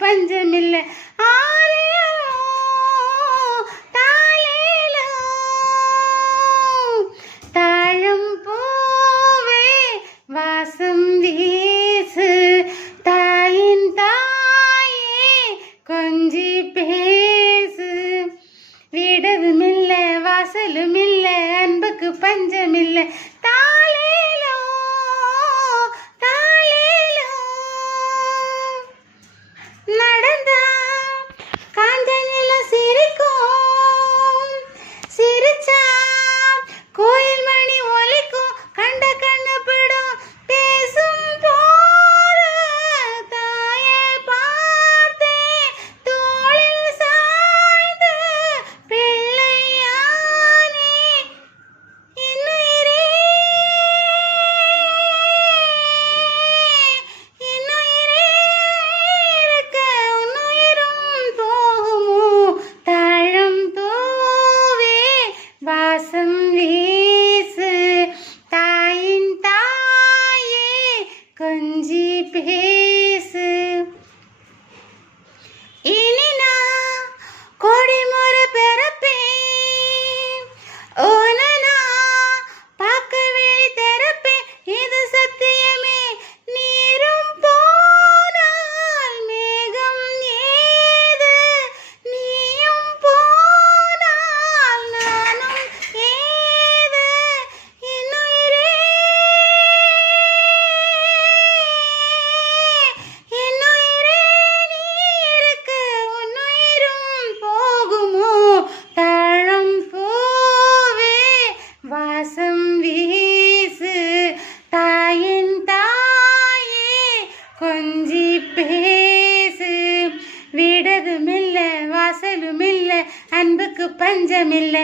பஞ்சமில்லை. ஆலேலோ தாலேலோ தாழம் பூவே வாசம் வீசு தாயின் தாயே கொஞ்சி பேசு. வீடவும் இல்லை வாசலும் இல்லை அன்புக்கு பஞ்சமில்லை. தாலேலோ தாலேலோ நடந்தா காஞ்சனில சிரிக்கும் சிரிச்சா கோயில் மணி ஒலிக்கும் கண்ட கண்ணு படும் பேசும் போது தாயை பார்த்தே தோளில் சாய்ந்து பிள்ளையானே இன்னுயிரே இன்னுயிரே இருக்க உன்னுயிரும் போகுமோ. தாழம் பூவே வாசம் வீசு தாயின் தாயே கொஞ்சி பேசு. இனி நான் கோடிமுறை பிறப்பேன் ஓனனா பார்க்க விழி திறப்பேன் இது சத்தியமே. நீரும் போனால் மேகம் ஏது நீயும் போனால் நானும் ஏது. இன்னுயிரே இன்னுயிரே நீ இருக்க உன்னுயிரும் போகுமோ. தாழம் பூவே வாசம் வீசு தாயின் தாயே கொஞ்சி பேசு. வீடதுமில்லை வாசலுமில்லை அன்புக்கு பஞ்சமில்லை.